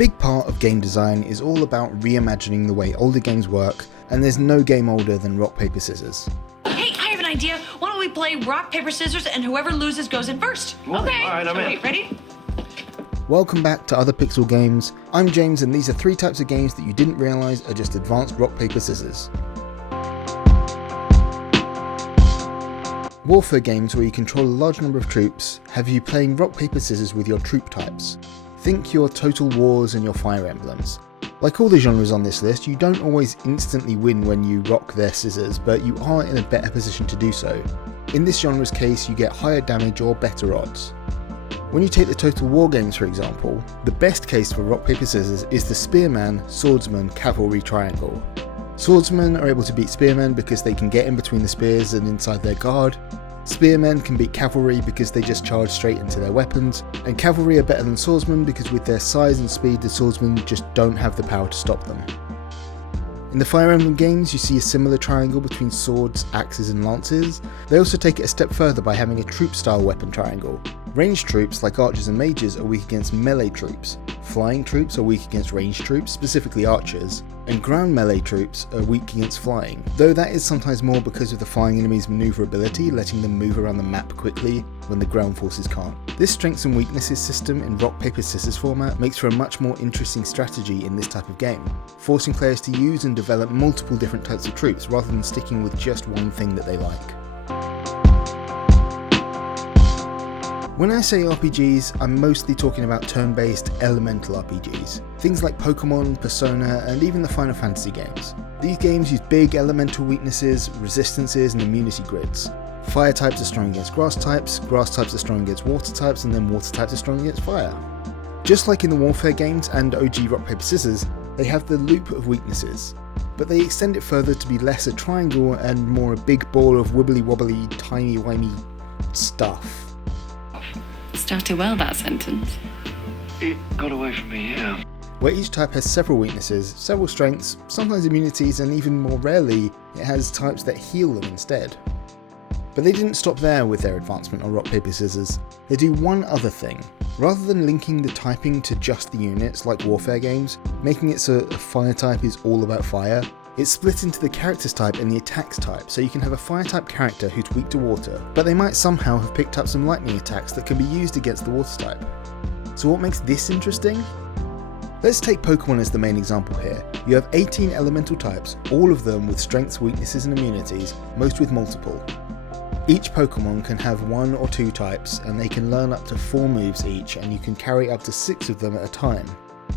big part of game design is all about reimagining the way older games work, and there's no game older than rock, paper, scissors. Hey, I have an idea. Why don't we play rock, paper, scissors, and whoever loses goes in first? Ooh, Okay. all right, I'm in. Ready? Welcome back to Other Pixel Games. I'm James, and these are 3 types of games that you didn't realise are just advanced rock, paper, scissors. Warfare games where you control a large number of troops have you playing rock, paper, scissors with your troop types. Think your Total Wars and your Fire Emblems. Like all the genres on this list, you don't always instantly win when you rock their scissors, but you are in a better position to do so. In this genre's case, you get higher damage or better odds. When you take the Total War games for example, the best case for rock, paper, scissors is the Spearman, Swordsman, Cavalry triangle. Swordsmen are able to beat Spearmen because they can get in between the spears and inside their guard. Spearmen can beat Cavalry because they just charge straight into their weapons, and Cavalry are better than Swordsmen because with their size and speed the Swordsmen just don't have the power to stop them. In the Fire Emblem games you see a similar triangle between swords, axes and lances. They also take it a step further by having a troop style weapon triangle. Ranged troops like archers and mages are weak against melee troops, flying troops are weak against ranged troops, specifically archers, and ground melee troops are weak against flying, though that is sometimes more because of the flying enemy's manoeuvrability, letting them move around the map quickly when the ground forces can't. This strengths and weaknesses system in rock, paper, scissors format makes for a much more interesting strategy in this type of game, forcing players to use and develop multiple different types of troops rather than sticking with just one thing that they like. When I say RPGs, I'm mostly talking about turn-based elemental RPGs, things like Pokemon, Persona, and even the Final Fantasy games. These games use big elemental weaknesses, resistances, and immunity grids. Fire types are strong against grass types are strong against water types, and then water types are strong against fire. Just like in the Warfare games and OG Rock Paper Scissors, they have the loop of weaknesses, but they extend it further to be less a triangle and more a big ball of wibbly wobbly, timey-wimey stuff. Started well, that sentence. It got away from me, yeah. Where each type has several weaknesses, several strengths, sometimes immunities, and even more rarely, it has types that heal them instead. But they didn't stop there with their advancement on rock, paper, scissors. They do one other thing. Rather than linking the typing to just the units like Warfare games, making it so a fire type is all about fire, it's split into the characters type and the attacks type, so you can have a fire type character who's weak to water, but they might somehow have picked up some lightning attacks that can be used against the water type. So what makes this interesting? Let's take Pokemon as the main example here. You have 18 elemental types, all of them with strengths, weaknesses and immunities, most with multiple. Each Pokemon can have 1 or 2 types, and they can learn up to 4 moves each, and you can carry up to 6 of them at a time.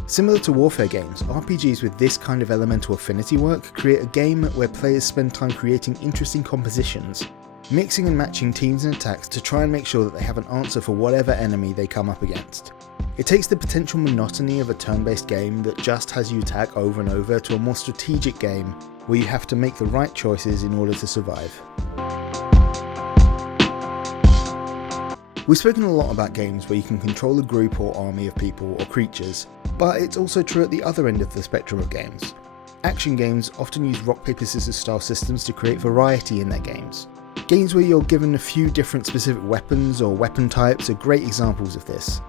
Similar to Warfare games, RPGs with this kind of elemental affinity work create a game where players spend time creating interesting compositions, mixing and matching teams and attacks to try and make sure that they have an answer for whatever enemy they come up against. It takes the potential monotony of a turn-based game that just has you attack over and over to a more strategic game where you have to make the right choices in order to survive. We've spoken a lot about games where you can control a group or army of people or creatures, but it's also true at the other end of the spectrum of games. Action games often use rock, paper, scissors style systems to create variety in their games. Games where you're given a few different specific weapons or weapon types are great examples of this.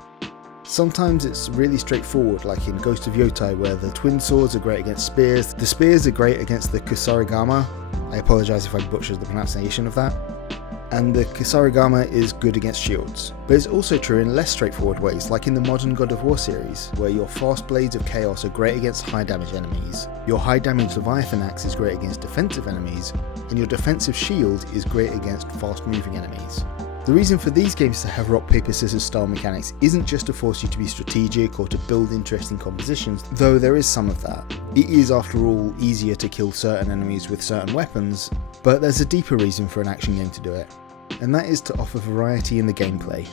Sometimes it's really straightforward, like in Ghost of Yotei where the twin swords are great against spears, the spears are great against the kusarigama, I apologise if I butchered the pronunciation of that, and the kusarigama is good against shields. But it's also true in less straightforward ways, like in the modern God of War series, where your fast blades of chaos are great against high damage enemies, your high damage Leviathan axe is great against defensive enemies, and your defensive shield is great against fast moving enemies. The reason for these games to have rock, paper, scissors style mechanics isn't just to force you to be strategic or to build interesting compositions, though there is some of that. It is after all easier to kill certain enemies with certain weapons, but there's a deeper reason for an action game to do it, and that is to offer variety in the gameplay.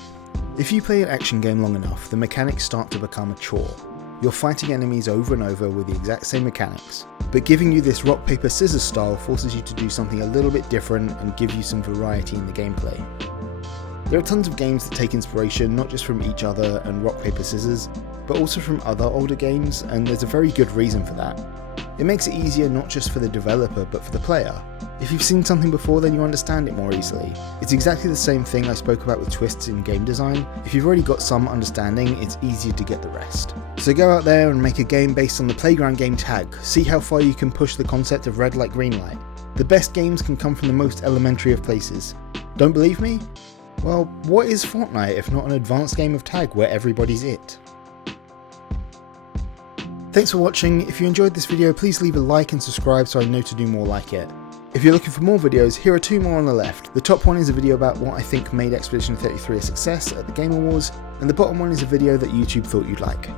If you play an action game long enough, the mechanics start to become a chore. You're fighting enemies over and over with the exact same mechanics, but giving you this rock, paper, scissors style forces you to do something a little bit different and give you some variety in the gameplay. There are tons of games that take inspiration not just from each other and rock, paper, scissors, but also from other older games, and there's a very good reason for that. It makes it easier not just for the developer but for the player. If you've seen something before, then you understand it more easily. It's exactly the same thing I spoke about with twists in game design. If you've already got some understanding, it's easier to get the rest. So go out there and make a game based on the playground game tag. See how far you can push the concept of red light, green light. The best games can come from the most elementary of places. Don't believe me? Well, what is Fortnite if not an advanced game of tag where everybody's it? Thanks for watching. If you enjoyed this video, please leave a like and subscribe so I know to do more like it. If you're looking for more videos, here are 2 more on the left. The top one is a video about what I think made Expedition 33 a success at the Game Awards, and the bottom one is a video that YouTube thought you'd like.